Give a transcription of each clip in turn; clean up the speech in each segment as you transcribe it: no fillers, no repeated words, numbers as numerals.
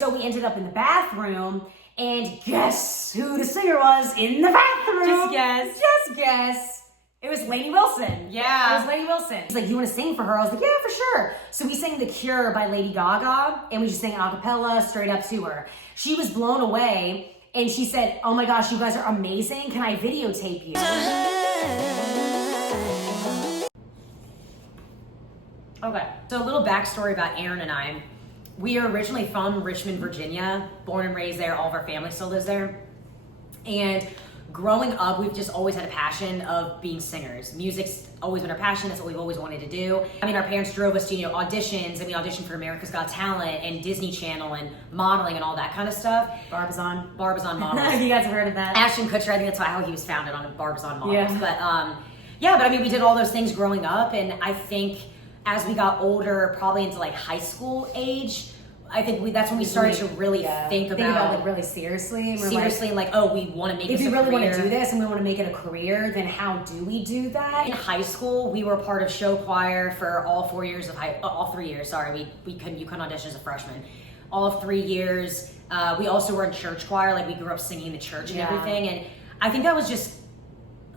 So we ended up in the bathroom, and guess who the singer was in the bathroom? Just guess. Just guess. It was Lainey Wilson. Yeah. It was Lainey Wilson. She's like, you want to sing for her? I was like, yeah, for sure. So we sang The Cure by Lady Gaga, and we just sang a cappella straight up to her. She was blown away, and she said, oh my gosh, you guys are amazing. Can I videotape you? Okay, so a little backstory about Aaron and I. We are originally from Richmond, Virginia, born and raised there. All of our family still lives there. And growing up, we've just always had a passion of being singers. Music's always been our passion. That's what we've always wanted to do. I mean, our parents drove us to, auditions, and we auditioned for America's Got Talent and Disney Channel and modeling and all that kind of stuff. Barbizon models. You guys have heard of that? Ashton Kutcher, I think that's how he was founded, on Barbizon models. Yeah. But I mean, we did all those things growing up, and I think as we got older, probably into like high school age, I think that's when we started to really think about like really seriously. And like, oh, we want to make if this we really career. want to do this and we want to make it a career, then how do we do that? In high school, we were part of show choir for all 4 years of all 3 years. Sorry, you couldn't audition as a freshman. All 3 years. We also were in church choir. Like, we grew up singing in the church and everything. And I think that was just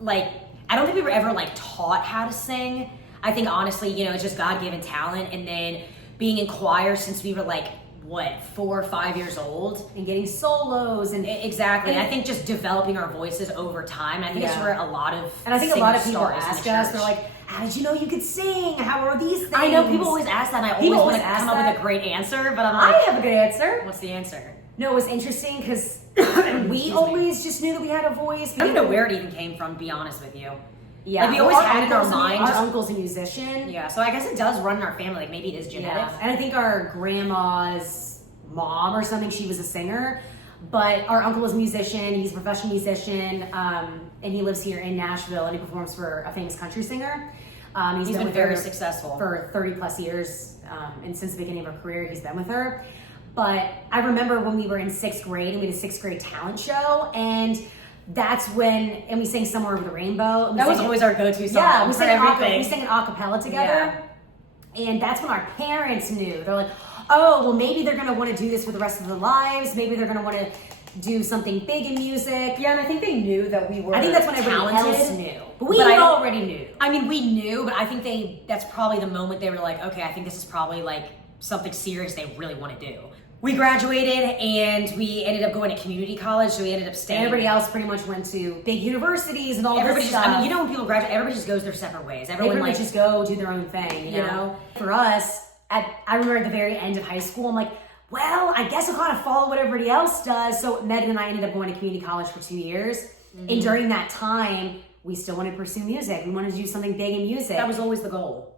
like, I don't think we were ever like taught how to sing. I think honestly, it's just God-given talent. And then being in choir since we were like, 4 or 5 years old, and getting solos and exactly. I think just developing our voices over time. I think that's where a lot of people ask us, they're like, how did you know you could sing? How are these things? I know people always ask that, and I always want to come up with a great answer, but I'm like, I have a good answer. What's the answer? No, it was interesting because we always just knew that we had a voice. I don't know where it even came from, to be honest with you. Yeah, like we always had it in our mind. Our uncle's a musician. Yeah, so I guess it does run in our family. Like maybe it is genetics. Yeah. And I think our grandma's mom or something, she was a singer. But our uncle was a musician. He's a professional musician, and he lives here in Nashville, and he performs for a famous country singer. He's been very successful for 30 plus years, and since the beginning of her career, he's been with her. But I remember when we were in 6th grade, and we did a 6th grade talent show, and that's when, and we sang Somewhere Over the Rainbow. That was always our go-to song. Yeah, we sang an a cappella together. Yeah. And that's when our parents knew. They're like, oh, well, maybe they're going to want to do this for the rest of their lives. Maybe they're going to want to do something big in music. Yeah, and I think they knew that we were I think that's when everybody else knew. But we already knew. I mean, we knew, but I think that's probably the moment they were like, okay, I think this is probably like something serious they really want to do. We graduated and we ended up going to community college, so we ended up staying. Everybody else pretty much went to big universities and all this stuff. I mean, when people graduate, everybody just goes their separate ways. Everyone like just go do their own thing, you know? For us, I remember at the very end of high school, I'm like, well, I guess I'll kind of follow what everybody else does. So Megan and I ended up going to community college for 2 years. Mm-hmm. And during that time, we still wanted to pursue music. We wanted to do something big in music. That was always the goal.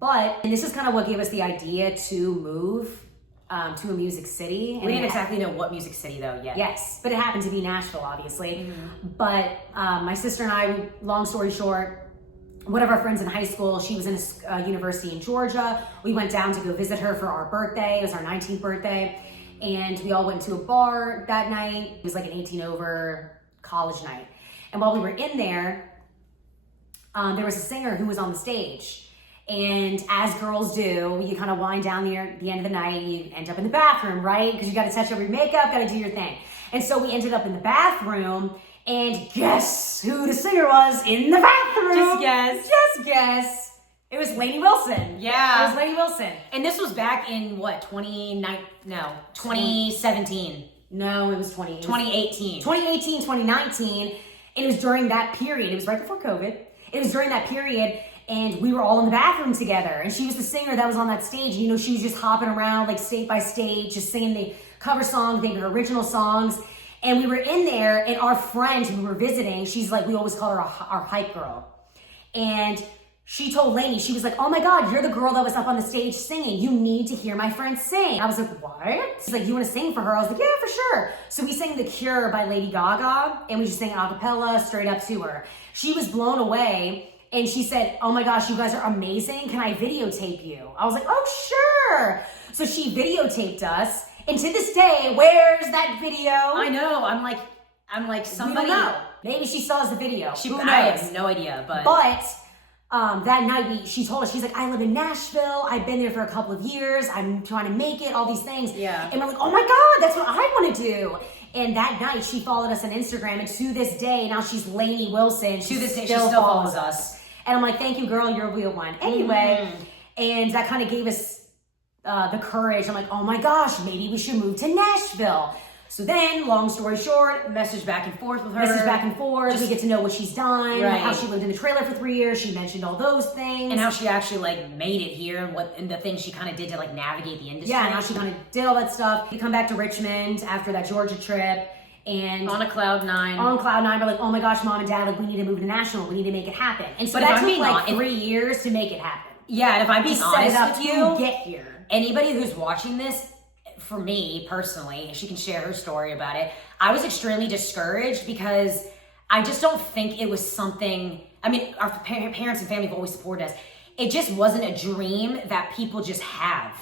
But, and this is kind of what gave us the idea to move to a music city. We didn't exactly know what music city though yet. Yes, but it happened to be Nashville, obviously. Mm-hmm. But my sister and I, long story short, one of our friends in high school, she was in a university in Georgia. We went down to go visit her for our birthday. It was our 19th birthday. And we all went to a bar that night. It was like an 18 over college night. And while we were in there, there was a singer who was on the stage. And as girls do, you kind of wind down the end of the night, you end up in the bathroom, right? Because you got to touch up your makeup, got to do your thing. And so we ended up in the bathroom, and guess who the singer was in the bathroom? Just guess. It was Lainey Wilson. Yeah. It was Lainey Wilson. And this was back in what, 2017. No, it was 2018. 2018, 2019. And it was during that period. It was right before COVID. It was during that period. And we were all in the bathroom together. And she was the singer that was on that stage. You know, she was just hopping around like state by state, just singing the cover songs, the original songs. And we were in there, and our friend who we were visiting, she's like, we always call her our hype girl. And she told Lainey, she was like, oh my God, you're the girl that was up on the stage singing. You need to hear my friend sing. I was like, what? She's like, you want to sing for her? I was like, yeah, for sure. So we sang The Cure by Lady Gaga, and we just sang a cappella straight up to her. She was blown away. And she said, oh my gosh, you guys are amazing. Can I videotape you? I was like, oh, sure. So she videotaped us. And to this day, where's that video? I know. I'm like somebody. We don't know. Maybe she still has the video. I have no idea. But that night she told us, she's like, I live in Nashville. I've been there for a couple of years. I'm trying to make it, all these things. Yeah. And we're like, oh my God, that's what I want to do. And that night she followed us on Instagram. And to this day, now she's Lainey Wilson. To this day, she still follows us. And I'm like, thank you, girl. You're a real one. Anyway, and that kind of gave us the courage. I'm like, oh my gosh, maybe we should move to Nashville. So then, long story short, message back and forth with her. Message back and forth. We get to know what she's done, Right. how she lived in the trailer for 3 years. She mentioned all those things. And how she actually like made it here and the things she kind of did to like navigate the industry. Yeah, and how she kind of did all that stuff. We come back to Richmond after that Georgia trip. And on a cloud nine. On cloud nine, we're like, oh my gosh, mom and dad, like we need to move to Nashville. We need to make it happen. And so But that if I'm took like being 3 years to make it happen. Yeah, and if I'm being Set it honest up with you, to get here. Anybody who's watching this, for me personally, she can share her story about it. I was extremely discouraged because I just don't think it was something. I mean, our parents and family have always supported us. It just wasn't a dream that people just have.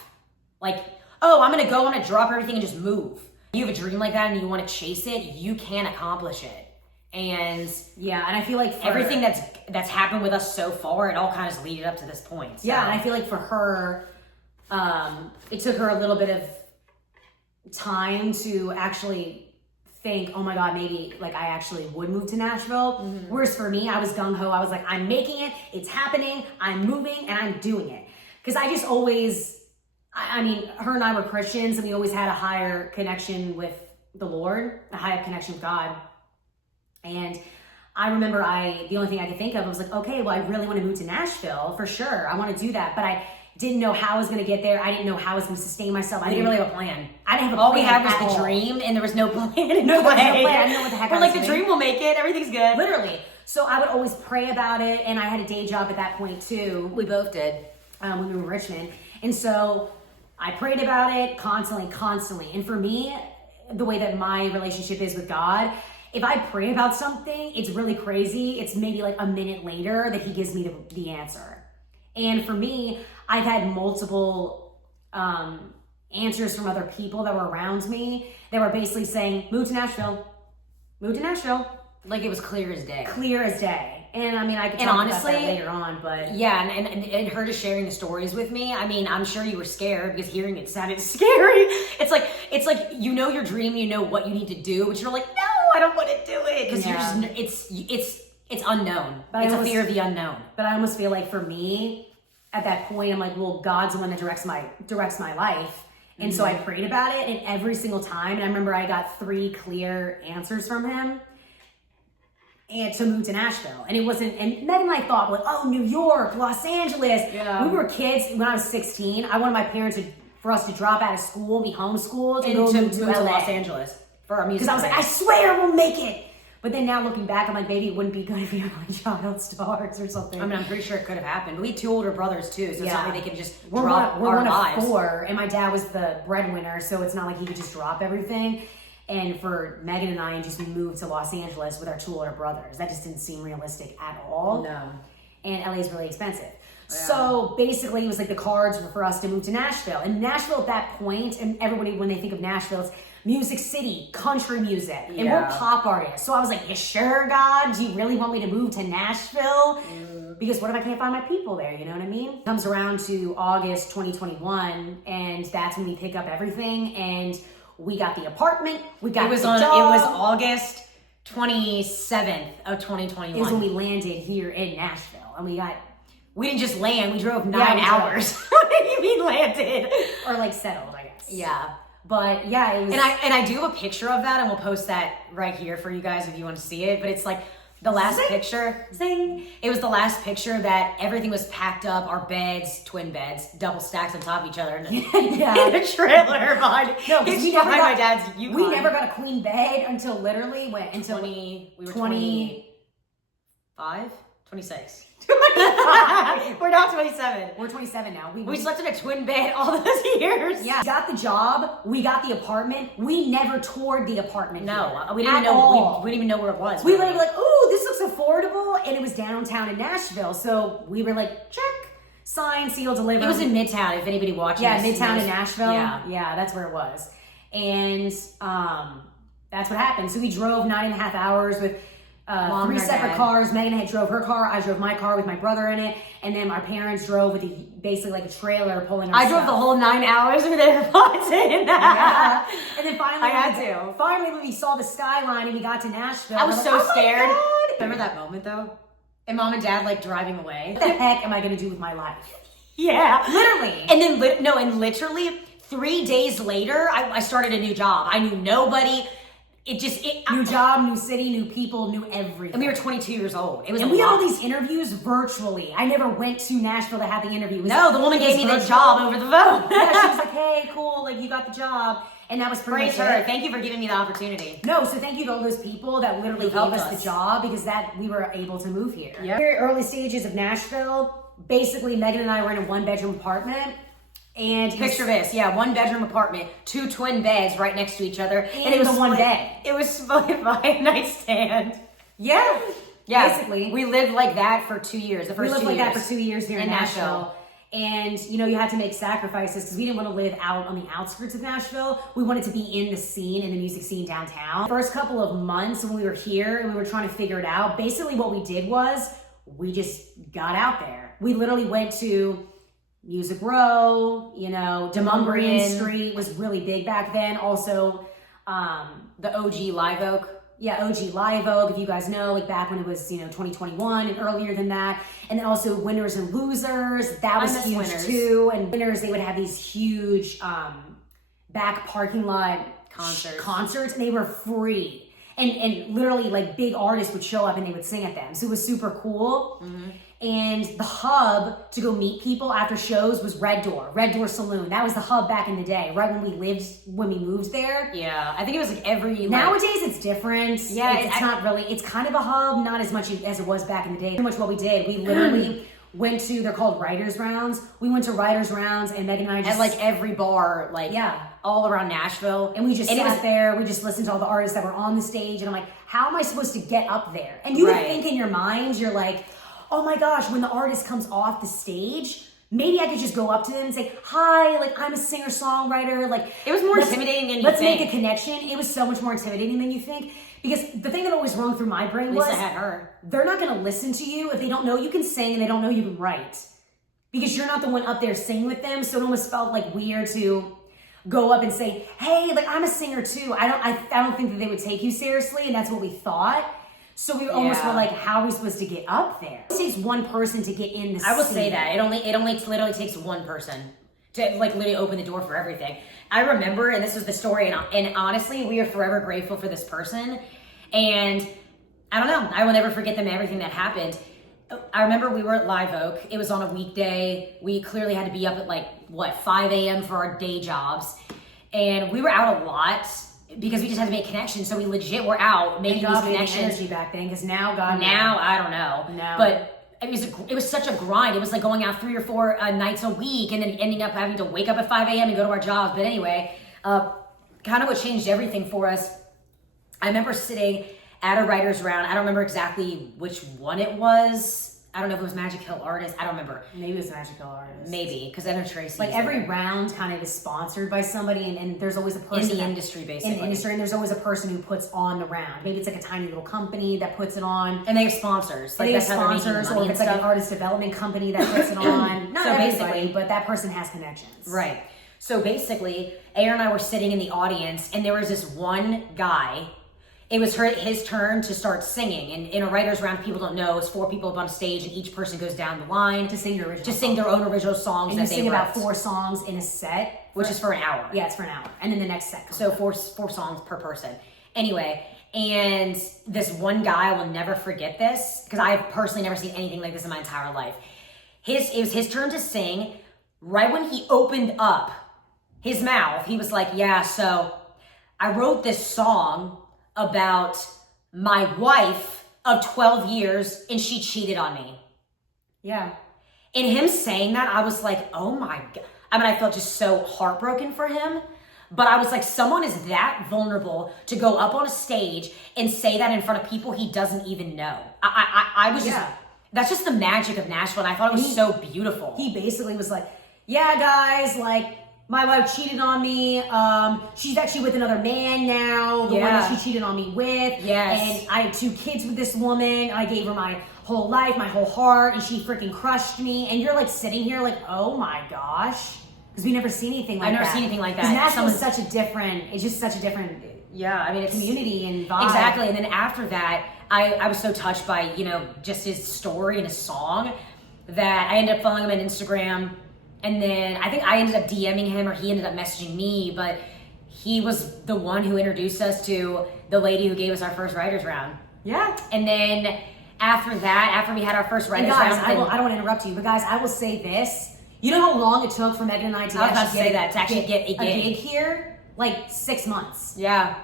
Like, oh, I'm gonna go, I'm gonna drop everything and just move. You have a dream like that and you want to chase it, you can accomplish it. And yeah, and I feel like everything that's happened with us so far, it all kind of leaded up to this point. So. Yeah, and I feel like for her, it took her a little bit of time to actually think, oh my God, maybe like I actually would move to Nashville. Whereas for me, I was gung-ho. I was like, I'm making it, it's happening, I'm moving, and I'm doing it. Because I just always, I mean, her and I were Christians, and we always had a higher connection with the Lord, a higher connection with God. And I remember the only thing I could think of was like, okay, well, I really want to move to Nashville for sure. I want to do that, but I didn't know how I was going to get there. I didn't know how I was going to sustain myself. I didn't really have a plan. I didn't have a plan. All we had was the dream, and there was no plan. No, there was no plan. I didn't know what the heck I was like, doing. the dream will make it. Everything's good. Literally. So I would always pray about it, and I had a day job at that point too. We both did. When we were in Richmond. And so I prayed about it constantly. And for me, the way that my relationship is with God, if I pray about something, it's really crazy. It's maybe like a minute later that he gives me the answer. And for me, I've had multiple answers from other people that were around me that were basically saying, move to Nashville. Move to Nashville. Like it was clear as day. Clear as day. And I mean, I could talk honestly, about that later on, but... Yeah, and her just sharing the stories with me, I mean, I'm sure you were scared because hearing it sounded scary. It's like you know your dream, you know what you need to do, but you're like, no, I don't want to do it. Because you're just, it's unknown. But it's a fear of the unknown. But I almost feel like for me, at that point, I'm like, well, God's the one that directs my life. And so I prayed about it, and every single time, and I remember I got 3 clear answers from him, and to move to Nashville. And it wasn't, and Meg and I thought, like, oh, New York, Los Angeles. Yeah. We were kids when I was 16. I wanted my parents for us to drop out of school and be homeschooled And go to move to Los Angeles for our music. Because I was like, I swear we'll make it. But then now looking back, I'm like, maybe it wouldn't be good if you had like child stars or something. I mean, I'm pretty sure it could have happened. But we had 2 older brothers too, so it's not like they could just we're drop one our of lives. 4, and my dad was the breadwinner, so it's not like he could just drop everything. And for Megan and I, just moved to Los Angeles with our 2 older brothers. That just didn't seem realistic at all. No. And LA is really expensive. Yeah. So basically, it was like the cards were for us to move to Nashville. And Nashville at that point, and everybody, when they think of Nashville, it's Music City, country music, and we're pop artists. So I was like, you sure, God? Do you really want me to move to Nashville? Because what if I can't find my people there? You know what I mean? It comes around to August 2021, and that's when we pick up everything, and we got the apartment, we got the job. It was August 27th of 2021. It was when we landed here in Nashville, and we didn't just land, we drove 9 hours. What do you mean landed? Or like settled, I guess. Yeah. But yeah, it was... And I do have a picture of that, and we'll post that right here for you guys if you want to see it. But it's like the last picture. Zing. It was the last picture that everything was packed up. Our beds, twin beds, double stacked on top of each other in a trailer behind. No, we never got, my dad's Yukon. We never got a queen bed until literally until 26. We're now 27. We're 27 now. We slept in a twin bed all those years. Yeah. We got the job. We got the apartment. We never toured the apartment. No, here, we didn't even know. We didn't even know where it was. We literally like, ooh, this looks affordable, and it was downtown in Nashville. So we were like, check, sign, seal, deliver. It was in Midtown. If anybody watching, Midtown in Nashville. Yeah, that's where it was, and that's what happened. So we drove 9.5 hours with Mom three and her separate dad. cars. Megan had drove her car. I drove my car with my brother in it. And then our parents drove with basically like a trailer pulling our I drove stuff. the whole 9 hours with AirPods in. Yeah. And then finally, I had to. Finally, when we saw the skyline and we got to Nashville, I was we're so like, "Oh my scared. God." Remember that moment though? And Mom and Dad like driving away. What the heck am I going to do with my life? Yeah. Literally. And then, literally 3 days later, I started a new job. I knew nobody. New job, new city, new people, new everything. And we were 22 years old. It was And a we had lot. all these interviews virtually. I never went to Nashville to have the interview. No, the woman gave me the virtual. job over the phone. Yeah, she was like, hey, cool, like you got the job. And that was pretty Praise much her. it. Thank you for giving me the opportunity. No, so thank you to all those people that literally Who gave helped us the us. job because that we were able to move here. Yep. Very early stages of Nashville, basically Megan and I were in a 1-bedroom apartment. And Picture this, 1-bedroom apartment, 2 twin beds right next to each other, and it was the one split- bed. It was split by a nightstand. Yeah. Yeah, Basically. we lived like that for 2 years. The We first lived 2 like years. that for 2 years here in In Nashville. Nashville. And, you had to make sacrifices because we didn't want to live out on the outskirts of Nashville. We wanted to be in the scene, in the music scene downtown. First couple of months when we were here and we were trying to figure it out, basically what we did was we just got out there. We literally went to Music Row, Demumbrian Street was really big back then. Also, The OG Live Oak. OG Live Oak, if you guys know, like back when it was, 2021 and earlier than that. And then also Winners and Losers, that was miss huge Winners. too. And Winners, they would have these huge back parking lot concerts, and they were free. And literally like big artists would show up and they would sing at them. So it was super cool. Mm-hmm. And the hub to go meet people after shows was Red Door Saloon. That was the hub back in the day, right when we moved there. Yeah, I think it was like every... Nowadays it's different. Yeah, it's not really, it's kind of a hub, not as much as it was back in the day. Pretty much what we did, we literally went to, they're called Writers Rounds. We went to Writers Rounds and Megan and I just... At like every bar, all around Nashville. And we just it sat was, there, we just listened to all the artists that were on the stage, and I'm like, how am I supposed to get up there? And you would think in your mind, you're like, oh my gosh, when the artist comes off the stage, maybe I could just go up to them and say, hi, like I'm a singer-songwriter. Like it was more intimidating than you Let's think. make a connection. It was so much more intimidating than you think. Because the thing that always rung through my brain was, At least I had her. they're not gonna listen to you if they don't know you can sing and they don't know you can write. Because you're not the one up there singing with them, so it almost felt like weird to go up and say, hey, like I'm a singer too. I don't think that they would take you seriously, and that's what we thought. So we almost were like, how are we supposed to get up there? It takes one person to get in the I would scene. say that. It only literally takes one person to like literally open the door for everything. I remember, and this was the story, and honestly, we are forever grateful for this person. And I don't know, I will never forget them, everything that happened. I remember we were at Live Oak. It was on a weekday. We clearly had to be up at 5 a.m. for our day jobs. And we were out a lot because we just had to make connections. So we legit were out making these connections. Energy back then, because now, God, now I don't know. No. But it was such a grind. It was like going out 3 or 4 nights a week and then ending up having to wake up at 5 a.m. and go to our jobs. But anyway, kind of what changed everything for us. I remember sitting at a writer's round. I don't remember exactly which one it was. I don't know if it was Magic Hill Artists. I don't remember. Maybe it was Magic Hill Artists. Maybe, because I know Tracy. Like every round kind of is sponsored by somebody, and there's always a person in the industry, basically. In the industry, and there's always a person who puts on the round. Maybe it's like a tiny little company that puts it on. And they have sponsors. Like that's they have how they're making sponsors, the or money if it's and like an stuff. artist development company that puts it on. Not So everybody, basically- but that person has connections. Right. So basically, Aaron and I were sitting in the audience, and there was this one guy. It was his turn to start singing. And in a writer's round, people don't know, it's 4 people up on stage, and each person goes down the line To sing your original to sing their own original songs And that you they sing about wrote, 4 songs in a set. which is for an hour. Yeah, it's for an hour. And then the next set comes So up. four songs per person. Anyway, and this one guy, I will never forget this, because I've personally never seen anything like this in my entire life. It was his turn to sing. Right when he opened up his mouth, he was like, yeah, so I wrote this song about my wife of 12 years, and she cheated on me. Yeah. And him saying that, I was like, oh my God. I mean, I felt just so heartbroken for him. But I was like, someone is that vulnerable to go up on a stage and say that in front of people he doesn't even know. I was just, that's just the magic of Nashville. And I thought it was so beautiful. He basically was like, yeah, guys, like, my wife cheated on me. She's actually with another man now, the one that she cheated on me with. Yes. And I had 2 kids with this woman. I gave her my whole life, my whole heart, and she freaking crushed me. And you're like sitting here like, oh my gosh. Because we never see anything like that. I've never seen anything like that. Because Nashville is such a different, it's just such a different it's community and vibe. Exactly. And then after that, I was so touched by, just his story and his song that I ended up following him on Instagram. And then I think I ended up DMing him or he ended up messaging me, but he was the one who introduced us to the lady who gave us our first writers round. Yeah. And then after that, after we had our first writers round, I don't want to interrupt you, but guys, I will say this. You know how long it took for Megan and I to actually get a gig here? Like 6 months. Yeah.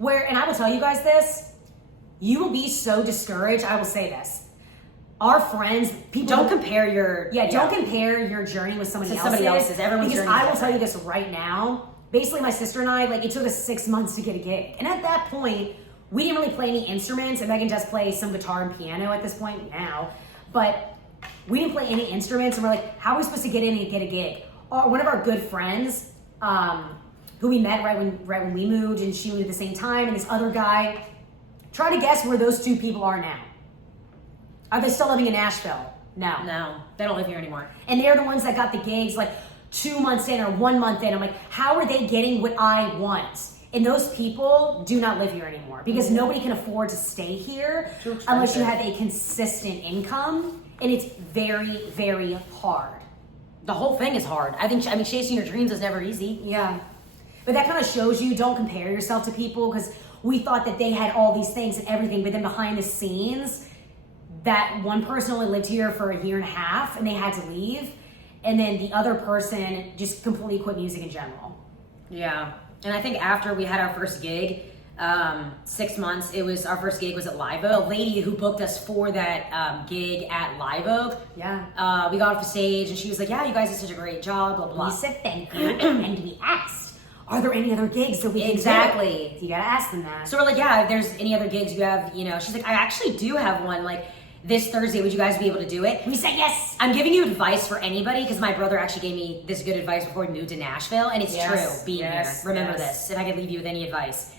And I will tell you guys this, you will be so discouraged. I will say this. Our friends, people don't compare your don't compare your journey with somebody else's. Everyone's because journey. I will tell you this right now. Basically, my sister and I, it took us 6 months to get a gig, and at that point, we didn't really play any instruments. And Megan does play some guitar and piano at this point now, but we didn't play any instruments. And we're like, how are we supposed to get in and get a gig? One of our good friends, who we met right when we moved, and she moved at the same time, and this other guy. Try to guess where those 2 people are now. Are they still living in Nashville? No, they don't live here anymore. And they're the ones that got the gigs 2 months in or 1 month in. I'm like, how are they getting what I want? And those people do not live here anymore because nobody can afford to stay here unless you have a consistent income. And it's very, very hard. The whole thing is hard. I mean, chasing your dreams is never easy. Yeah. But that kind of shows you, don't compare yourself to people, because we thought that they had all these things and everything, but then behind the scenes, that one person only lived here for 1.5 years and they had to leave. And then the other person just completely quit music in general. Yeah. And I think after we had our first gig, 6 months, our first gig was at Live Oak. The lady who booked us for that gig at Live Oak, we got off the stage and she was like, yeah, you guys did such a great job, blah, blah, blah. We said thank you and we asked, are there any other gigs that we can do? Exactly. You gotta ask them that. So we're like, yeah, if there's any other gigs you have, she's like, I actually do have one, this Thursday, would you guys be able to do it? We said yes. I'm giving you advice for anybody because my brother actually gave me this good advice before we moved to Nashville, and it's true being here. Remember this, if I could leave you with any advice.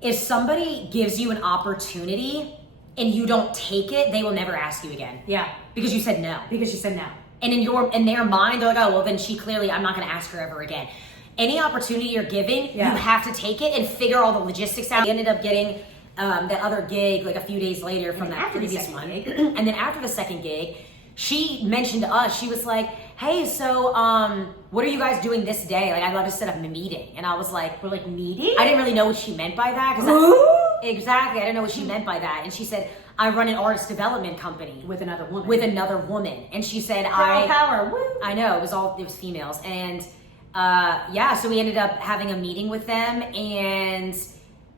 If somebody gives you an opportunity and you don't take it, they will never ask you again. Yeah. Because you said no. Because you said no. And in their mind, they're like, oh, well, then I'm not going to ask her ever again. Any opportunity you're giving, you have to take it and figure all the logistics out. We ended up getting that other gig a few days later from that previous one. And then after the second gig, she mentioned to us, she was like, hey, so what are you guys doing this day? I'd love to set up a meeting. And I was like, we're meeting? I didn't really know what she meant by that. Exactly, I didn't know what she meant by that. And she said, I run an artist development company. With another woman. And she said, power. Woo. I know, it was females. And so we ended up having a meeting with them, and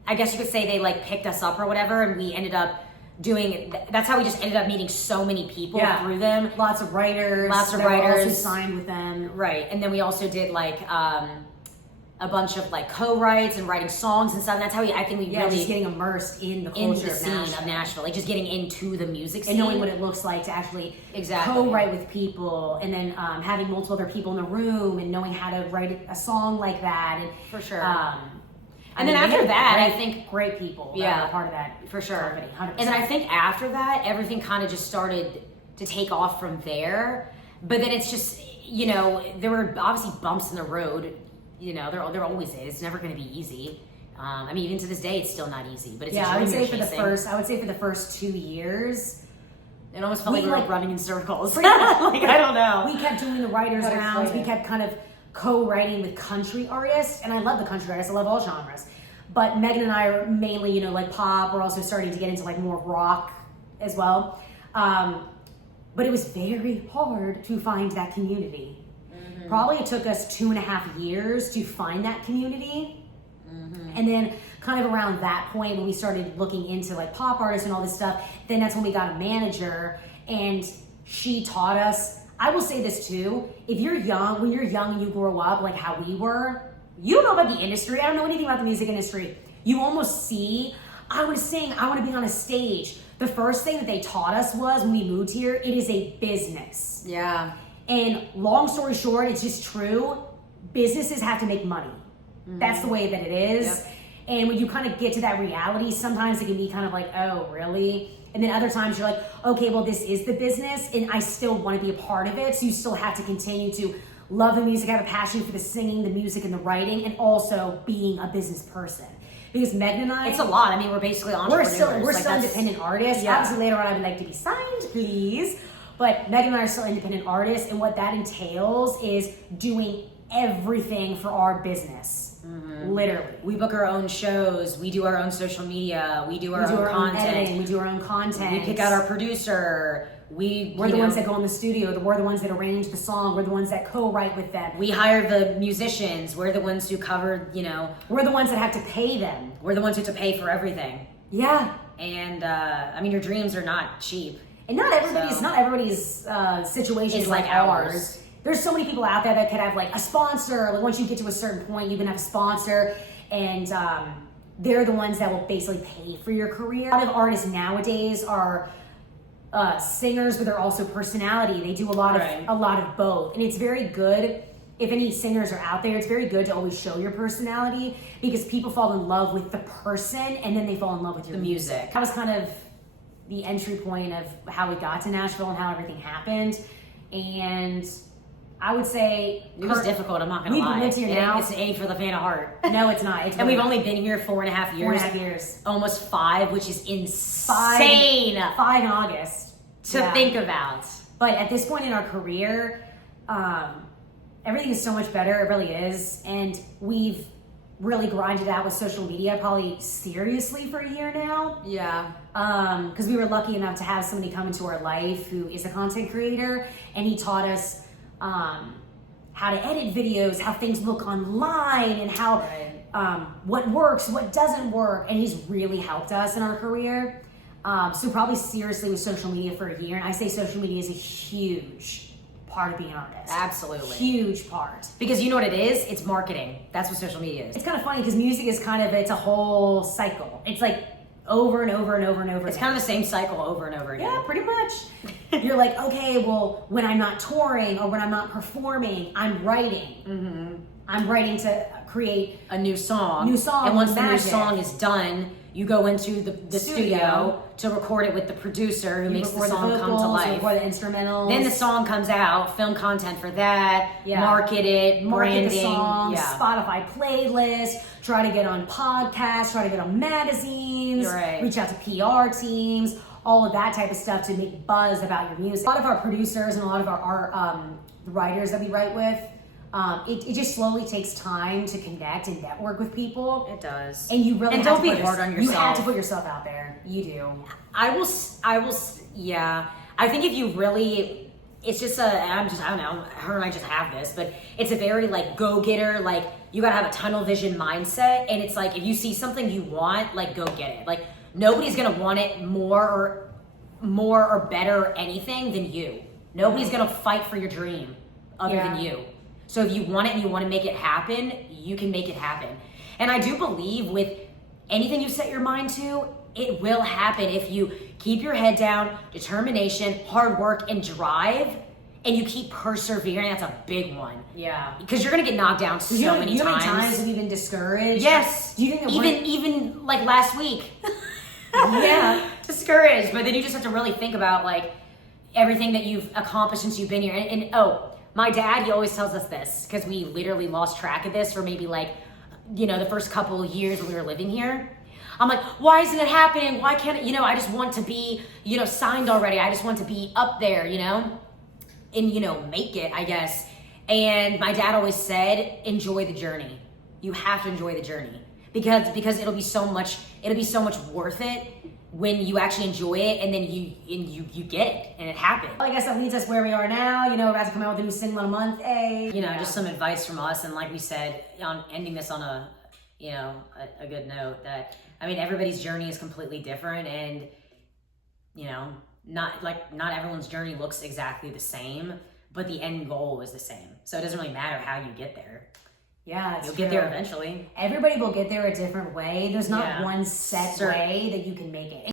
I guess you could say they picked us up or whatever, and we ended up that's how we just ended up meeting so many people through them. Lots of writers. Also signed with them. Right. And then we also did a bunch of co-writes and writing songs and stuff. And that's how I think we really just getting immersed in the culture of Nashville. Just getting into the music scene. And knowing what it looks like to actually co-write with people, and then having multiple other people in the room and knowing how to write a song like that. And, for sure. And then after that, I think great people that are part of that for sure. company, 100%. And then I think after that, everything kind of just started to take off from there. But then it's just, there were obviously bumps in the road. There always is. It's never going to be easy. Even to this day, it's still not easy. But it's I would say for the first 2 years, it almost felt like we were running in circles. I don't know. We kept doing the writers rounds. We kept kind of co-writing with country artists, and I love the country artists. I love all genres. But Megan and I are mainly, pop. We're also starting to get into more rock as well. But it was very hard to find that community. Mm-hmm. Probably it took us 2.5 years to find that community. Mm-hmm. And then kind of around that point when we started looking into pop artists and all this stuff, then that's when we got a manager, and she taught us. I will say this too, when you're young and you grow up how we were, you don't know about the industry. I don't know anything about the music industry. You almost see, I want to sing, I want to be on a stage. The first thing that they taught us was, when we moved here, it is a business. Yeah. And long story short, it's just true. businesses have to make money. That's the way that it is. Yep. And when you kind of get to that reality, sometimes it can be kind of like, oh, really? And then other times you're like, okay, well, this is the business and I still want to be a part of it. So you still have to continue to love the music, have a passion for the singing, the music, and the writing, and also being a business person. Because Megan and I... It's a lot. I mean, we're basically entrepreneurs. We're still independent artists. Yeah. Obviously, later on, I would like to be signed, please. But Megan and I are still independent artists, and what that entails is doing everything for our business. Literally. We book our own shows. We do our own social media. We do our own content. Editing, we do our own content. We pick out our producer. We're the ones that go in the studio. We're the ones that arrange the song. We're the ones that co-write with them. We hire the musicians. We're the ones who cover, We're the ones that have to pay them. We're the ones who have to pay for everything. Yeah. And, I mean, your dreams are not cheap. And not everybody's situation is like ours. There's so many people out there that could have like a sponsor. Like once you get to a certain point, you can have a sponsor, and they're the ones that will basically pay for your career. A lot of artists nowadays are singers, but they're also personality. They do a lot of both, and it's very good. If any singers are out there, it's very good to always show your personality because people fall in love with the person, and then they fall in love with your music. That was kind of the entry point of how we got to Nashville and how everything happened, and I would say it was difficult. I'm not gonna lie. We've lived here now. It's an aid for the faint of heart. No, it's not. And we've only been here 4.5 years. 4.5 years. Almost 5, which is insane. 5 in August to think about. But at this point in our career, everything is so much better. It really is, and we've really grinded out with social media probably seriously for a year now. Yeah. Because we were lucky enough to have somebody come into our life who is a content creator, and he taught us how to edit videos, how things look online, and how what works, what doesn't work, and he's really helped us in our career. So probably seriously with social media for a year, and I say social media is a huge part of being an artist. Absolutely. Huge part. Because you know what it is? It's marketing. That's what social media is. It's kind of funny because music is it's a whole cycle. It's like over and over and over and over It's again. kind of the same cycle over and over again. Yeah, pretty much. You're like, okay, well, when I'm not touring or when I'm not performing, I'm writing. I'm writing to create a new song. And once the new song is done, you go into the studio to record it with the producer who makes the song come to life. Record the instrumentals. Then the song comes out, film content for that, market it, branding. The song, Spotify playlist, try to get on podcasts, try to get on magazines, reach out to PR teams, all of that type of stuff to make buzz about your music. A lot of our producers and a lot of our writers that we write with, it just slowly takes time to connect and network with people. It does. And you really and have don't to be hard on yourself. You have to put yourself out there. You do. I will, yeah. I think if you really, it's just I don't know, her and I just have this, but it's a very like go-getter, like you gotta have a tunnel vision mindset, and it's like if you see something you want, like go get it. Like nobody's gonna want it more or better or anything than you. Nobody's gonna fight for your dream other than you. So if you want it and you want to make it happen, you can make it happen. And I do believe with anything you set your mind to, it will happen if you keep your head down, determination, hard work, and drive, and you keep persevering. That's a big one. Yeah. Because you're going to get knocked down so many times. You know how many times have you been discouraged? Yes. Do you think that even like last week? Yeah. Discouraged. But then you just have to really think about like everything that you've accomplished since you've been here. And my dad, he always tells us this because we literally lost track of this for maybe like, the first couple of years when we were living here. I'm like, why isn't it happening? Why can't it, I just want to be, signed already. I just want to be up there, and, make it, I guess. And my dad always said, enjoy the journey. You have to enjoy the journey because it'll be so much worth it when you actually enjoy it, and then you get it, and it happened. I guess that leads us where we are now. We're about to come out with a new single in a month. Just some advice from us, and like we said, on ending this on a good note, that everybody's journey is completely different, and not everyone's journey looks exactly the same, but the end goal is the same. So it doesn't really matter how you get there. Yeah, you'll get there eventually. Everybody will get there a different way. There's not one set way that you can make it.